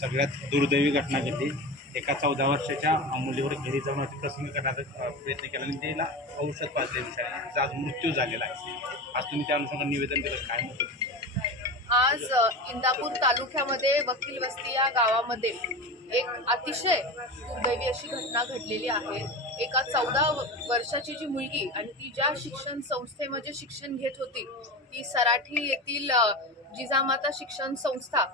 सगळ्यात दुर्दैवी घटना घडली. एका चौदा वर्षाच्या मुलीवर घरी जाऊन अशी प्रसंग करण्याचा प्रयत्न केला आणि तिला औषध पाजले विचारले तिचा आज मृत्यू झालेला आहे. आज तुम्ही त्या अनुषंगाने निवेदन दिलं काय म्हणतो? आज इंदापूर तालुक्यामध्ये वकील वस्ती या गावामध्ये एक अतिशय दुर्दैवी अशी घटना घडलेली आहे. एका चौदा वर्षाची जी मुलगी आणि ती ज्या शिक्षण संस्थेमध्ये शिक्षण घेत होती ती सराठी येथील जिजामाता शिक्षण संस्था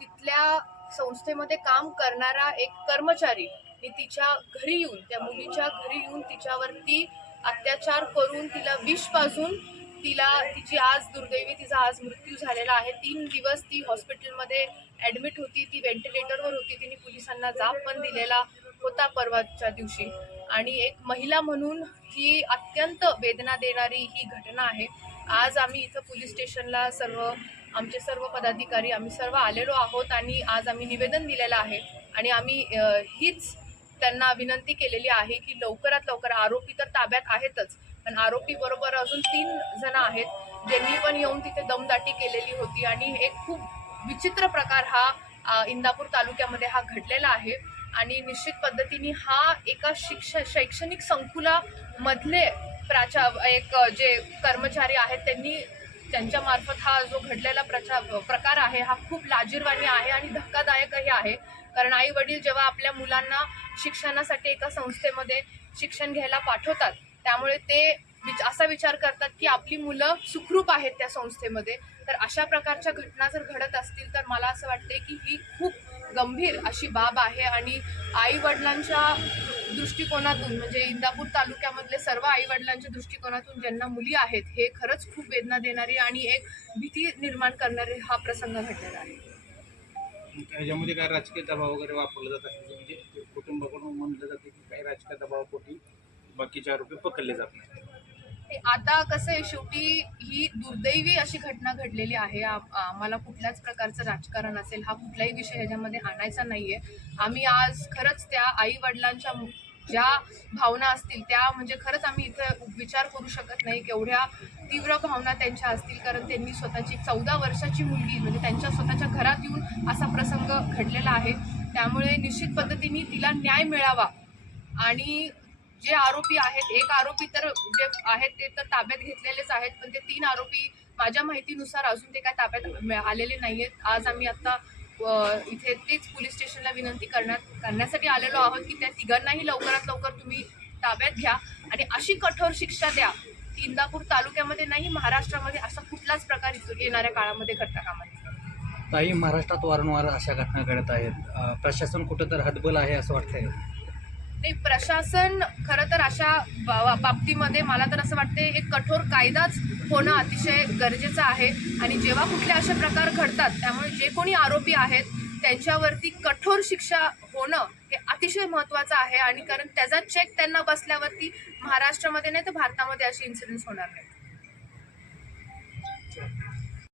तिथल्या संस्थेमध्ये काम करणारा एक कर्मचारी मी तिच्या घरी येऊन त्या मुलीच्या घरी येऊन तिच्यावरती अत्याचार करून तिला विष पाजून तिला तिची आज दुर्दैवी तिचा आज मृत्यू झालेला आहे. तीन दिवस ती हॉस्पिटलमध्ये ॲडमिट होती. ती व्हेंटिलेटरवर होती. तिने पोलिसांना जाब पण दिलेला होता परवाच्या दिवशी. आणि एक महिला म्हणून ही अत्यंत वेदना देणारी ही घटना आहे. आज आम्ही इथं पोलीस स्टेशनला सर्व आमचे सर्व पदाधिकारी आम्ही सर्व आलेलो आहोत आणि आज आम्ही निवेदन दिलेलं आहे. आणि आम्ही हीच त्यांना विनंती केलेली आहे की लवकरात लवकर आरोपी तर ताब्यात आहेतच. पण आरोपी बरोबर अजून तीन जण आहेत. ज्यांनी पण येऊन तिथे दमदाटी केलेली होती आणि एक खूप विचित्र प्रकार हा इंदापूर तालुक्यामध्ये हा घडलेला आहे. आणि निश्चित पद्धतीने हा एका शिक्ष शैक्षणिक संकुलामधले प्राचा एक जे कर्मचारी आहेत त्यांनी त्यांच्यामार्फत हा जो घडलेला प्रचा प्रकार आहे हा खूप लाजीरवाणी आहे आणि धक्कादायकही आहे. कारण आई वडील जेव्हा आपल्या मुलांना शिक्षणासाठी एका संस्थेमध्ये शिक्षण घ्यायला पाठवतात त्यामुळे ते विच असा विचार करतात की आपली मुलं सुखरूप आहेत त्या संस्थेमध्ये. तर अशा प्रकारच्या घटना जर घडत असतील तर मला असं वाटते की ही खूप गंभीर अशी बाब आहे आणि आई वडिलांच्या दृष्टिकोनातून म्हणजे इंदापूर तालुक्यामधले सर्व आई वडिलांच्या दृष्टिकोनातून ज्यांना मुली आहेत हे खरंच खूप वेदना देणारी आणि एक भीती निर्माण करणारे हा प्रसंग घडलेला आहे. याच्यामध्ये काय राजकीय दबाव वगैरे वापरला जात आहे म्हणजे कुटुंबाकडून म्हणलं जाते की काही राजकीय दबावापोटी बाकीचे आरोपी पकडले जात नाही आता कसं आहे शेवटी ही दुर्दैवी अशी घटना घडलेली आहे. आम्हाला कुठल्याच प्रकारचं राजकारण असेल हा कुठलाही विषय ह्याच्यामध्ये आणायचा नाहीये. आम्ही आज खरंच त्या आई वडिलांच्या ज्या भावना असतील त्या म्हणजे खरंच आम्ही इथं विचार करू शकत नाही. केवढ्या तीव्र भावना त्यांच्या असतील कारण त्यांनी स्वतःची चौदा वर्षाची मुलगी म्हणजे त्यांच्या स्वतःच्या घरात येऊन असा प्रसंग घडलेला आहे. त्यामुळे निश्चित पद्धतीने तिला न्याय मिळावा आणि जे आरोपी आहेत एक आरोपी तर जे आहेत ते तर ताब्यात घेतलेलेच आहेत पण ते तीन आरोपी माझ्या माहितीनुसार अजून ते काय ताब्यात आलेले नाही आहेत आज आम्ही आता इथे तेच पोलीस स्टेशनला विनंती करण्यात करण्यासाठी आलेलो आहोत की त्या तिघांनाही लवकरात लवकर तुम्ही ताब्यात घ्या आणि अशी कठोर शिक्षा द्या. की इंदापूर तालुक्यामध्ये नाही महाराष्ट्रामध्ये असा कुठलाच प्रकार इथून येणाऱ्या काळामध्ये घडता कामा ताई महाराष्ट्रात वारंवार अशा घटना घडत आहेत. प्रशासन कुठं तर हतबल आहे असं वाटतंय? नाही प्रशासन खरं तर अशा बा- बाबतीमध्ये मला तर असं वाटते एक कठोर कायदाच होणं अतिशय गरजेचं आहे. आणि जेव्हा कुठले असे प्रकार घडतात त्यामुळे जे कोणी आरोपी आहेत त्यांच्यावरती कठोर शिक्षा होणं हे अतिशय महत्त्वाचं आहे. आणि कारण त्याचा चेक त्यांना बसल्यावरती महाराष्ट्रामध्ये नाही तर भारतामध्ये असे इन्सिडेंट्स होणार नाही